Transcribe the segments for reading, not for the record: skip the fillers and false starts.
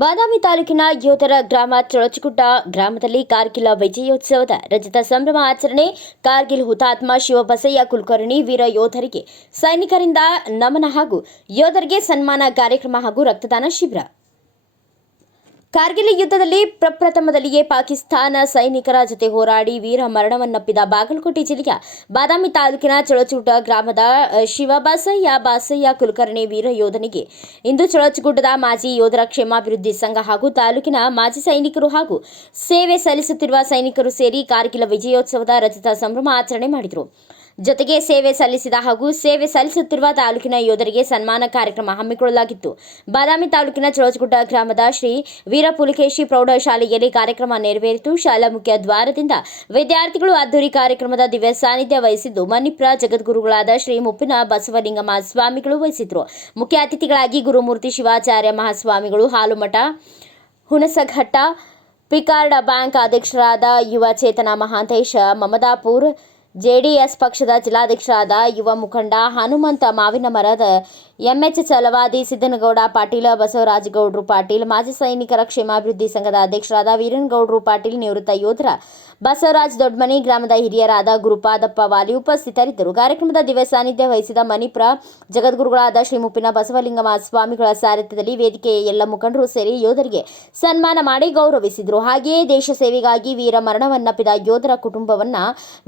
ಬಾದಾಮಿ ತಾಲೂಕಿನ ಯೋಧರ ಗ್ರಾಮ ಚೊಳಚಗುಡ್ಡ ಗ್ರಾಮದಲ್ಲಿ ಕಾರ್ಗಿಲ್ ವಿಜಯೋತ್ಸವದ ರಜತ ಸಂಭ್ರಮ ಆಚರಣೆ. ಕಾರ್ಗಿಲ್ ಹುತಾತ್ಮ ಶಿವಬಸಯ್ಯ ಕುಲಕರ್ಣಿ ವೀರ ಯೋಧರಿಗೆ ಸೈನಿಕರಿಂದ ನಮನ ಹಾಗೂ ಯೋಧರಿಗೆ ಸನ್ಮಾನ ಕಾರ್ಯಕ್ರಮ ಹಾಗೂ ರಕ್ತದಾನ ಶಿಬಿರ. ಕಾರ್ಗಿಲ್ ಯುದ್ಧದಲ್ಲಿ ಪ್ರಪ್ರಥಮದಲ್ಲಿಯೇ ಪಾಕಿಸ್ತಾನ ಸೈನಿಕರ ಜೊತೆ ಹೋರಾಡಿ ವೀರ ಮರಣವನ್ನಪ್ಪಿದ ಬಾಗಲಕೋಟೆ ಜಿಲ್ಲೆಯ ಬಾದಾಮಿ ತಾಲೂಕಿನ ಚೊಳಚಗುಡ್ಡ ಗ್ರಾಮದ ಶಿವಬಸಯ್ಯ ಕುಲಕರ್ಣಿ ವೀರ ಯೋಧನಿಗೆ ಇಂದು ಚೊಳಚಗುಡ್ಡದ ಮಾಜಿ ಯೋಧರ ಕ್ಷೇಮಾಭಿವೃದ್ಧಿ ಸಂಘ ಹಾಗೂ ತಾಲೂಕಿನ ಮಾಜಿ ಸೈನಿಕರು ಹಾಗೂ ಸೇವೆ ಸಲ್ಲಿಸುತ್ತಿರುವ ಸೈನಿಕರು ಸೇರಿ ಕಾರ್ಗಿಲ್ ವಿಜಯೋತ್ಸವದ ರಜತ ಸಂಭ್ರಮ ಆಚರಣೆ ಮಾಡಿದರು. ಜೊತೆಗೆ ಸೇವೆ ಸಲ್ಲಿಸಿದ ಹಾಗೂ ಸೇವೆ ಸಲ್ಲಿಸುತ್ತಿರುವ ತಾಲೂಕಿನ ಯೋಧರಿಗೆ ಸನ್ಮಾನ ಕಾರ್ಯಕ್ರಮ ಹಮ್ಮಿಕೊಳ್ಳಲಾಗಿತ್ತು. ಬಾದಾಮಿ ತಾಲೂಕಿನ ಚೊಳಚಗುಡ್ಡ ಗ್ರಾಮದ ಶ್ರೀ ವೀರಪುಲಿಕೇಶಿ ಪ್ರೌಢಶಾಲೆಯಲ್ಲಿ ಕಾರ್ಯಕ್ರಮ ನೆರವೇರಿತು. ಶಾಲಾ ಮುಖ್ಯ ದ್ವಾರದಿಂದ ವಿದ್ಯಾರ್ಥಿಗಳು ಅದ್ದೂರಿ ಕಾರ್ಯಕ್ರಮದ ದಿವ್ಯ ಸಾನ್ನಿಧ್ಯ ವಹಿಸಿದ್ದು ಮಣಿಪುರ ಜಗದ್ಗುರುಗಳಾದ ಶ್ರೀ ಮುಪ್ಪಿನ ಬಸವಲಿಂಗ ಮಹಾಸ್ವಾಮಿಗಳು ವಹಿಸಿದ್ರು. ಮುಖ್ಯ ಅತಿಥಿಗಳಾಗಿ ಗುರುಮೂರ್ತಿ ಶಿವಾಚಾರ್ಯ ಮಹಾಸ್ವಾಮಿಗಳು, ಹಾಲುಮಠ ಹುಣಸಘಟ್ಟ ಪಿಕಾರ್ಡ್ ಬ್ಯಾಂಕ್ ಅಧ್ಯಕ್ಷರಾದ ಯುವ ಚೇತನ ಮಹಾಂತೇಶ ಮಮದಾಪುರ್, ಜೆಡಿಎಸ್ ಪಕ್ಷದ ಜಿಲ್ಲಾಧ್ಯಕ್ಷರಾದ ಯುವ ಮುಖಂಡ ಹನುಮಂತ ಮಾವಿನಮರದ, ಎಂಎಚ್ ಚಲವಾದಿ, ಸಿದ್ದನಗೌಡ ಪಾಟೀಲ್, ಬಸವರಾಜಗೌಡರು ಪಾಟೀಲ್, ಮಾಜಿ ಸೈನಿಕರ ಕ್ಷೇಮಾಭಿವೃದ್ಧಿ ಸಂಘದ ಅಧ್ಯಕ್ಷರಾದ ವೀರನಗೌಡರು ಪಾಟೀಲ್, ನಿವೃತ್ತ ಯೋಧರ ಬಸವರಾಜ್ ದೊಡ್ಡಮನಿ, ಗ್ರಾಮದ ಹಿರಿಯರಾದ ಗುರುಪಾದಪ್ಪ ವಾಲಿ ಉಪಸ್ಥಿತರಿದ್ದರು. ಕಾರ್ಯಕ್ರಮದ ದಿವ್ಯ ಸಾನ್ನಿಧ್ಯ ವಹಿಸಿದ ಮಣಿಪುರ ಜಗದ್ಗುರುಗಳಾದ ಶ್ರೀ ಮುಪ್ಪಿನ ಬಸವಲಿಂಗ ಸ್ವಾಮಿಗಳ ಸಾರಥ್ಯದಲ್ಲಿ ವೇದಿಕೆಯ ಎಲ್ಲ ಮುಖಂಡರು ಸೇರಿ ಯೋಧರಿಗೆ ಸನ್ಮಾನ ಮಾಡಿ ಗೌರವಿಸಿದರು. ಹಾಗೆಯೇ ದೇಶ ಸೇವೆಗಾಗಿ ವೀರ ಮರಣವನ್ನಪ್ಪಿದ ಯೋಧರ ಕುಟುಂಬವನ್ನ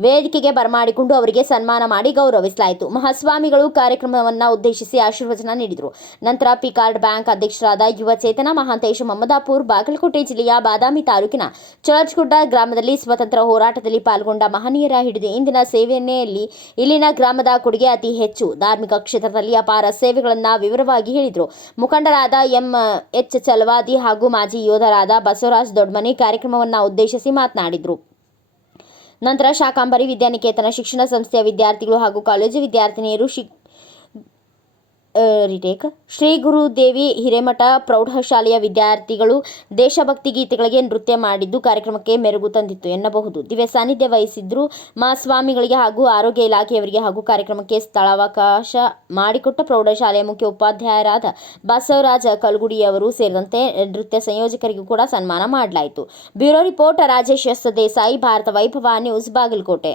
ವೇದಿಕೆಗೆ ಬರಮಾಡಿಕೊಂಡು ಅವರಿಗೆ ಸನ್ಮಾನ ಮಾಡಿ ಗೌರವಿಸಲಾಯಿತು. ಮಹಾಸ್ವಾಮಿಗಳು ಕಾರ್ಯಕ್ರಮವನ್ನು ಉದ್ದೇಶಿಸಿ ಆಶೀರ್ವಚನ ನೀಡಿದರು. ನಂತರ ಪಿಕಾರ್ಡ್ ಬ್ಯಾಂಕ್ ಅಧ್ಯಕ್ಷರಾದ ಯುವ ಚೇತನ ಮಹಾಂತೇಶ ಮಮದಾಪುರ್, ಬಾಗಲಕೋಟೆ ಜಿಲ್ಲೆಯ ಬಾದಾಮಿ ತಾಲೂಕಿನ ಚೊಳಚಗುಡ್ಡ ಗ್ರಾಮದಲ್ಲಿ ಸ್ವತಂತ್ರ ಹೋರಾಟದಲ್ಲಿ ಪಾಲ್ಗೊಂಡ ಮಹನೀಯರ ಹಿಡಿದು ಇಂದಿನ ಸೇವೆಯಲ್ಲಿ ಇಲ್ಲಿನ ಗ್ರಾಮದ ಕೊಡುಗೆ ಅತಿ ಹೆಚ್ಚು. ಧಾರ್ಮಿಕ ಕ್ಷೇತ್ರದಲ್ಲಿ ಅಪಾರ ಸೇವೆಗಳನ್ನು ವಿವರವಾಗಿ ಹೇಳಿದರು. ಮುಖಂಡರಾದ ಎಂಎಚ್ ಚಲವಾದಿ ಹಾಗೂ ಮಾಜಿ ಯೋಧರಾದ ಬಸವರಾಜ್ ದೊಡ್ಡಮನಿ ಕಾರ್ಯಕ್ರಮವನ್ನು ಉದ್ದೇಶಿಸಿ ಮಾತನಾಡಿದರು. ನಂತರ ಶಾಕಾಂಬರಿ ವಿದ್ಯಾನಿಕೇತನ ಶಿಕ್ಷಣ ಸಂಸ್ಥೆಯ ವಿದ್ಯಾರ್ಥಿಗಳು ಹಾಗೂ ಕಾಲೇಜು ವಿದ್ಯಾರ್ಥಿನಿಯರು ಶ್ರೀ ಗುರುದೇವಿ ಹಿರೇಮಠ ಪ್ರೌಢಶಾಲೆಯ ವಿದ್ಯಾರ್ಥಿಗಳು ದೇಶಭಕ್ತಿ ಗೀತೆಗಳಿಗೆ ನೃತ್ಯ ಮಾಡಿದ್ದು ಕಾರ್ಯಕ್ರಮಕ್ಕೆ ಮೆರುಗು ತಂದಿತ್ತು ಎನ್ನಬಹುದು. ದಿವ್ಯ ಸಾನ್ನಿಧ್ಯ ವಹಿಸಿದ್ರು ಮಹಾಸ್ವಾಮಿಗಳಿಗೆ ಹಾಗೂ ಆರೋಗ್ಯ ಇಲಾಖೆಯವರಿಗೆ ಹಾಗೂ ಕಾರ್ಯಕ್ರಮಕ್ಕೆ ಸ್ಥಳಾವಕಾಶ ಮಾಡಿಕೊಟ್ಟ ಪ್ರೌಢಶಾಲೆಯ ಮುಖ್ಯ ಉಪಾಧ್ಯಾಯರಾದ ಬಸವರಾಜ ಕಲ್ಗುಡಿಯವರು ಸೇರಿದಂತೆ ನೃತ್ಯ ಸಂಯೋಜಕರಿಗೂ ಕೂಡ ಸನ್ಮಾನ ಮಾಡಲಾಯಿತು. Bureau report Rajesh S Desai, Bharat Vaibhav news, Bagalkote.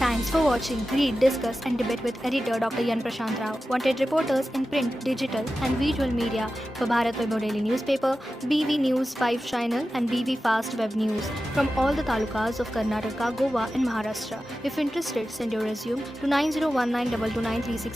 Thanks for watching. Read, discuss and debate with editor Dr. Yan Prashant Rao. Wanted reporters in print, digital and visual media for Bharat Vaibhav Daily Newspaper, BV News 5 Channel and BV Fast Web News from all the talukas of Karnataka, Goa and Maharashtra. If interested, send your resume to 9019229369.